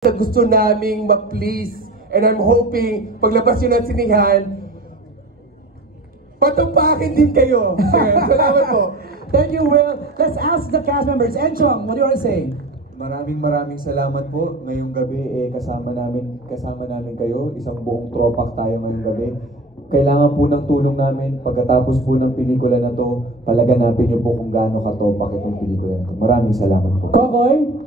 na gusto naming ma-please. And I'm hoping, paglabas yun ng sinihan, patupakin din kayo. Salamat po. Thank you, Will. Let's ask the cast members. Enchong, what do you want to say? Maraming salamat po. Ngayong gabi kasama namin kayo. Isang buong tropak tayo ngayong gabi. Kailangan po ng tulong namin. Pagkatapos po ng pelikula na to, palaganapin niyo po kung gaano katopak itong pelikula na to. Maraming salamat po. Kokoy?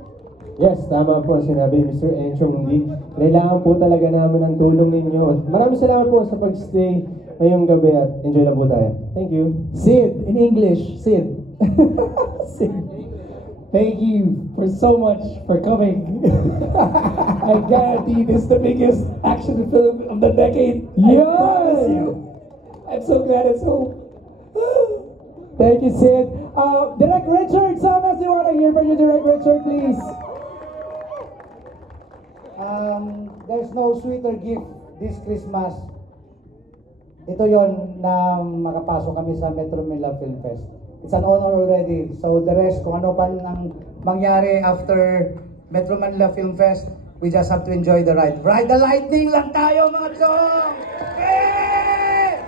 Yes, tama po sinabi Mr. Enchong Lee. Kailangan po talaga namin ng tulong ninyo. Maraming salamat po sa pag-stay ngayong gabi at enjoy na po tayo. Thank you. Sid, in English. Sid. Sid. Thank you for so much for coming. I guarantee this is the biggest action film of the decade. Yes! I promise you. I'm so glad it's home. Thank you, Sid. Direct Richard Samas, we want to hear from you, Direct Richard, please. There's no sweeter gift this Christmas. Ito yon na makapasok kami sa Metro Manila Film Fest. It's an honor already. So the rest, kung ano pa nang mangyari after Metro Manila Film Fest, we just have to enjoy the ride. Ride the lightning lang tayo, mga chong! Hey!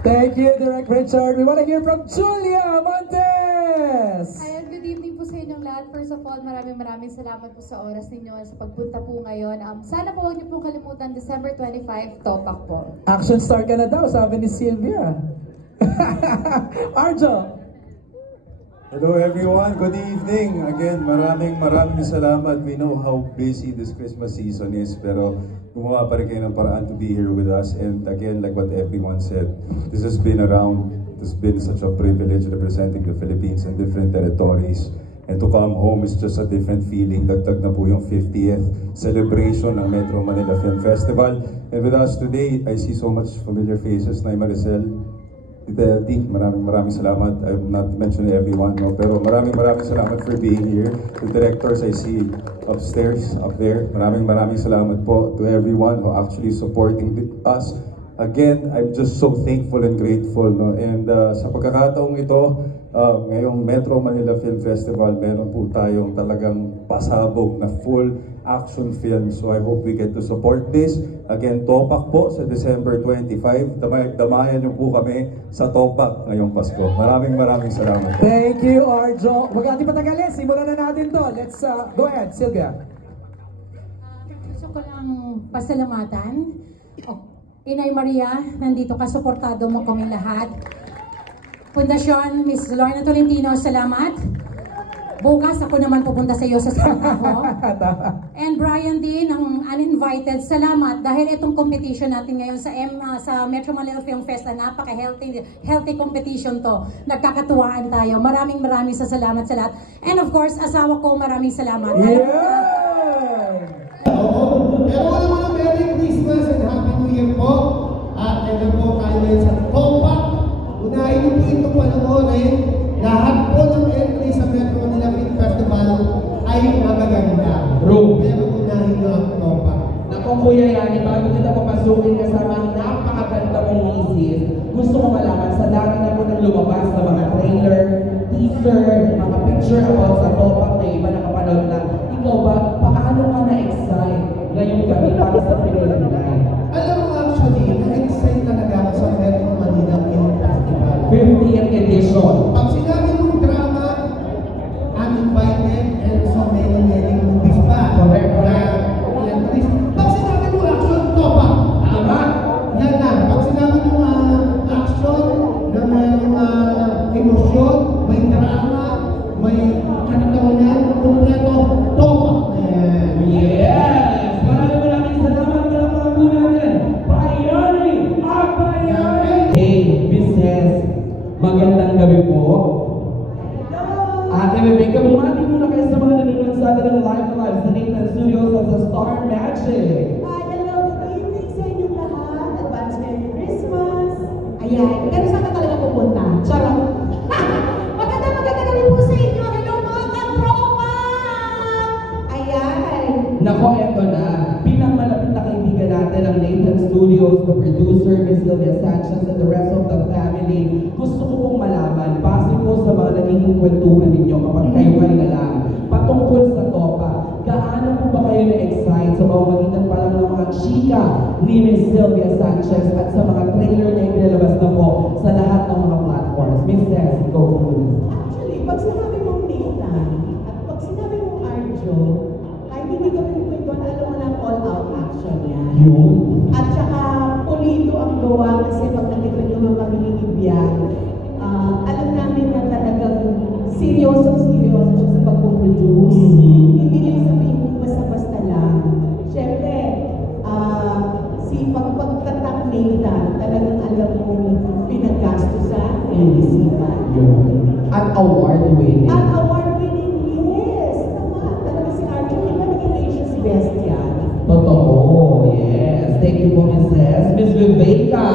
Thank you, Direct Richard. We want to hear from Julia Montes. Hi, good evening po sa inyong lahat. First of all, maraming salamat po sa oras ninyo sa pagpunta po ngayon. Sana po huwag niyo pong kalimutan, December 25, Topak po. Action star ka na daw, sabi ni Sylvia. Arjo. Hello everyone, good evening. Again, maraming salamat. We know how busy this Christmas season is, pero gumawa pa rin kayo ng paraan to be here with us. And again, like what everyone said, this has been around. It's been such a privilege representing the Philippines in different territories. And to come home is just a different feeling. Dagdag na po yung 50th celebration ng Metro Manila Film Festival. And with us today, I see so much familiar faces. Nay Maricel, Tita Elty, maraming salamat. I'm not mentioning everyone, no? Pero maraming salamat for being here. The directors I see upstairs, up there, maraming salamat po to everyone who actually supporting us. Again, I'm just so thankful and grateful, no? And sa pagkakataong ito, ngayong Metro Manila Film Festival, meron po tayong talagang pasabog na full action film. So I hope we get to support this. Again, Topak po sa December 25. Damayan niyo po kami sa Topak ngayong Pasko. Maraming salamat. Thank you, Arjo. Huwag natin patagalin. Simulan na natin to. Let's go ahead, Sylvia. Gusto ko lang pasalamatan. Inay Maria, nandito ka, suportado mo kami lahat. Pundasyon, Miss Lorna Tolentino, salamat. Bukas ako naman pupunta sa iyo sa trabaho. And Brian din, ng uninvited, salamat. Dahil itong competition natin ngayon sa Metro Manila Film Fest, na napaka-healthy competition to. Nagkakatuwaan tayo. Maraming salamat sa lahat. And of course, asawa ko, maraming salamat. Yeah! Pero wala mo ng Merry Christmas and Happy New Year po. At kailan po tayo ngayon sa Topak. Unahin niyo po ito panoorin. Lahat po ng entry sa Metro Manila Film Festival ay magaganda. Pero unahin niyo ang Topak. Naku Kuya Yani, bago kita papasukin kasama ang napakaganda mong misis, gusto ko malaman sa dami na po nang lumabas na mga trailer, teaser, mga picture about sa Topak na iba nakapanood na. Ikaw ba, paano ka na-excite ngayong gabi para sa Pinoy Night? Alam mo actually, na-excite talaga ako sa Metro Manila Film Festival. 50th edition. Pag sinabi mong drama, uninvited, and so many movies pa. Correct. Pag sinabi mong action, Topak. Tama. Yan lang. Pag sinabi mong action, na may emosyon, may drama, may kanatawanan, kompleto, Topak. Yes! Maraming salamat pala mga po natin. Bayani! At Bayani! Hey, Mrs. Magandang gabi po. Ate Bebeka, bumati muna kayo sa mga nanonood sa atin ng live sa Nathan Studios at sa Star Magic. Hello, good evening sa inyong lahat. Advance Merry Christmas. Ayan, pero saan ka talaga pupunta? Charot. Maganda kami po sa inyo. Hello mga katropa! Ayan. Nako, eto na. Bilang malapit na kaibigan natin ang Nathan Studios, the producer, Ms. Sylvia Sanchez, and the rest of the family, gusto ko pong malaman, base po sa mga nagiging kwentuhan ninyo kapag kayo ay nalang, patungkol sa Topak, gaano po ba kayo kayo na-excite sa pamamagitan pa lang ng mga chika ni Miss Sylvia Sanchez at sa mga trailer na ipinalabas na po sa lahat ng mga platforms. Miss Tess, go po muna. Actually, pag sinabi mong Nathan at pag sinabi mong Arjo, kahit hindi ka pinipintuan, alam mo lang all-out action yan. Yun. At saka pulido ang gawa kasi pag nagkikwentuhan kami ni Ibiang, alam namin na talagang seryoso siya sa pag-produce. Hindi lang sabihin mo basta-basta lang. Siyempre, si pagtatak Nathan, talagang alam mo pinaggastusan, pinag-isipan. At award-winning. At award-winning, yes. Tama. Talaga si Arjo, di ba naging Asia's best yan? Totoo, yes. Thank you po, Mrs. Miss Viveka.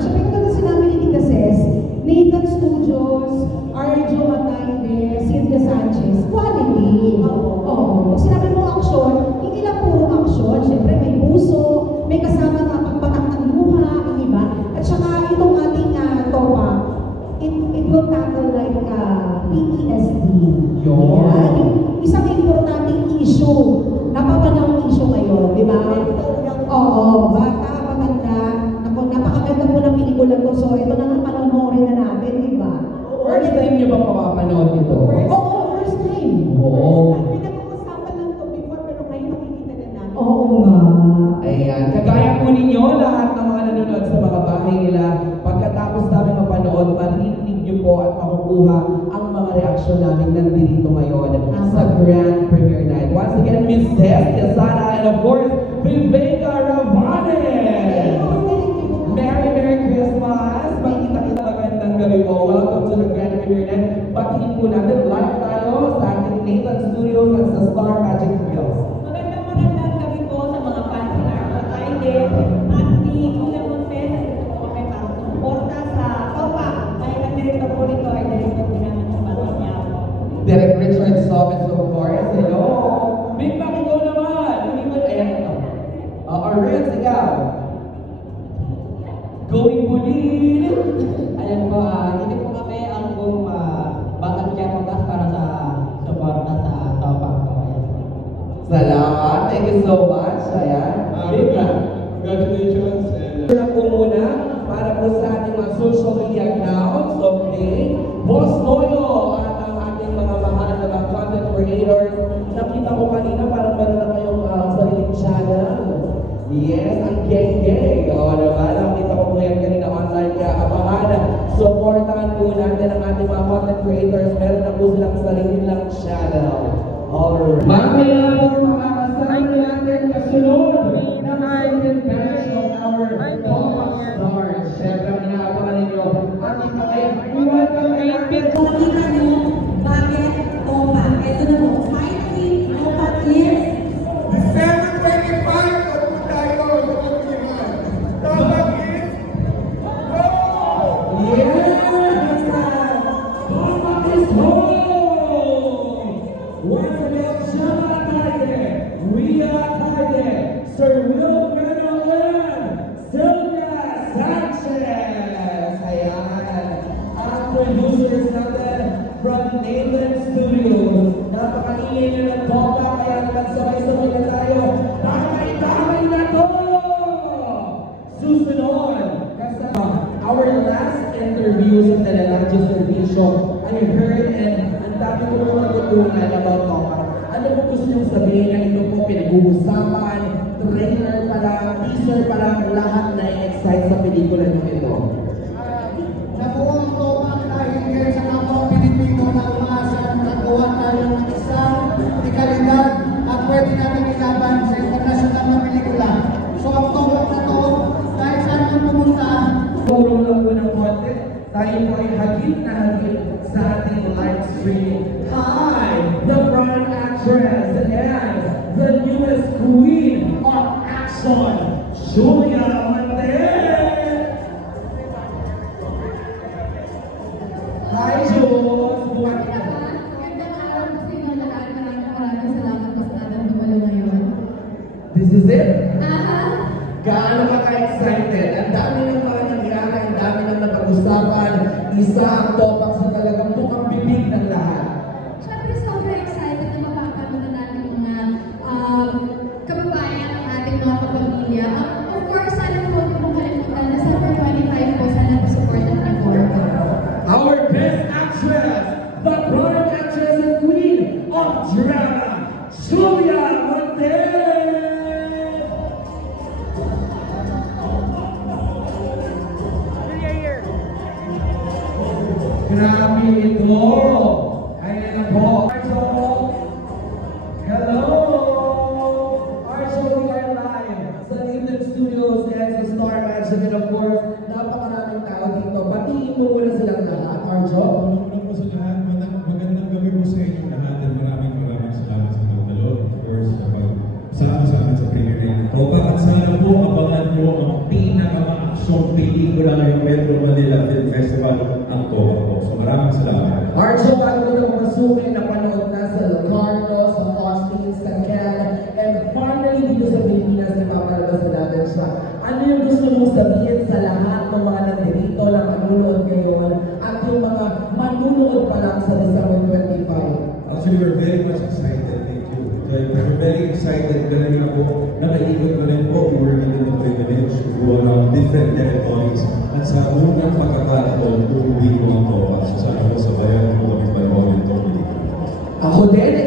Siyempre ko na sinabi ni Tita Ses, Nathan Studios, Arjo Atayde, Cynthia Sanchez, quality. Oo. Pag sinabi mo action, hindi lang puro action. Siyempre may puso, may kasama na pagpatak ng luha, hindi ba? At saka itong ating topa, it will tackle like PTSD. Yan. Isang importanteng issue, napapanahong issue ngayon, di ba? Oo, bata, matanda, napakaganda po ng pelikula to. So ito na nga panonoorin na natin, di ba? First time niyo ba mapapanood nito? Oo, first time. Oo. Pinag-uusapan lang to before, pero ngayon makikita na natin. Oo nga. Ayan, kagaya po ninyo, lahat ng mga nanonood sa mga bahay nila, pagkatapos namin mapanood, marinig niyo po at makukuha ang mga reaksyon namin nandito ngayon sa Grand Premiere Night. Once again, Miss Tess Quesada and of course, Viveka Ravanes! Merry Christmas! Makita-kita magandang gabi po. Welcome to the Grand Premiere Night. Batiin po natin live tayo sa ating Nathan Studios at sa Star Magic Films. Magandang gabi po sa mga fans na Atayde at ni Kuya Montes. Ito po kami para suporta sa Topa. Dahil ang director po nito ay director po namin sa Pamilya. Derek Richard Sobbins, of course. Hello! Big Mac, ikaw naman! Hindi mo, ayan ito. Alright, ikaw. Going Bulil! Ayan po, hindi po kami ang buong Batang Tiyapotas para sa suporta sa Topak po. Salamat! Thank you so much! Ayan. Big Mac. Congratulations! Na po muna para po sa ating mga social media accounts. Okay. Boss Toyo at ang ating mga mahal na mga content creators. Nakita ko kanina parang meron na kayong sariling channel. Yes, ang geng-geng. O naman, nakita ko po yan kanina online kaya abangan. Supportahan po natin ang ating mga content creators. Meron na po silang sariling lang channel. Alright. Mamaya po makakasama natin kasunod ng second batch of our Topak Stars. Siyempre, ang inaabangan ninyo ating mga welcome natin. Pakita nyo bakit Topa. Ito na po, finally, Topa is December 25, tapos tayo sa pagkiriman. Topak is go! Yes! Topak is home! Once again, Shama Atayde, Rhea Atayde, Sir Will Bernal, Sylvia Sanchez! Ayan! Ang producers natin from Nathan Studios. Napakaingay nyo ng Topa, kaya nagsabay-sabay na tayo. Damay-damay na to! Susunod! Our last interview sa Teleradyo Servicio, I heard and ang dami ko mga natutunan about Topa. Ano po gusto niyong sabihin na ito po pinag-uusapan, trailer pa lang, teaser pa lang, lahat na excite sa pelikula niyo ito? Nakuha ang Topak dahil kayo sa kapwa Pilipino na umasa ng nagawa tayo ng isang kalidad at pwede natin ilaban sa internasyonal na pelikula. So ang Topak na to, kahit saan man pumunta, Puro lang po ng konti, tayo po ay hagip na hagip sa ating live stream. Hi, the brand actress and the newest queen of action, Julia Mateo! Hi, Jules! Buwan ka na. Magandang araw po sa inyo lahat. Maraming salamat po sa natin dumalo ngayon. This is it? Aha! Gaano ka ka-excited? Ang dami ng mga nangyari, ang dami ng napag-usapan. Isa ang Topak sa talagang bukang bibig ng lahat. Siyempre, sobrang excited na mapapanood na natin yung mga pamilya. Of course, sana po huwag mong kalimutan, December 25 po, sana supportan niyo po. Our best actress, the prime actress and queen of drama, Julia Montez! Grabe ito! Ayan na po. Arjo! Hello! Arjo, we are live sa Nathan Studios and sa Star Magic, and of course, napakaraming tao dito. Batiin mo muna silang lahat, Arjo. Una po sa lahat, magandang gabi po sa inyong lahat at maraming salamat sa Totalo, of course, sa pagsama sa amin sa premiere na ito. At sana po abangan nyo ang pinaka-action pelikula ngayong Metro Manila Film Festival ang Topa po. So maraming salamat. Arjo, bago na mamasukin, napanood na sa Locarno, sa Austin, sa Cannes, and finally dito sa Pilipinas, ipapalabas na natin siya. Ano yung gusto mong sabihin sa lahat ng mga nandito na manunood ngayon at yung mga manunood pa lang sa December 25? Actually, we're very much excited. Thank you. We're very excited. Dahil na po, nakaikot ko rin po. We were given the privilege to go around different territories. At sa unang pagkakataon, uuwi ko ang Topa. So sana po sa bayan po kami panoorin ito. Ako din,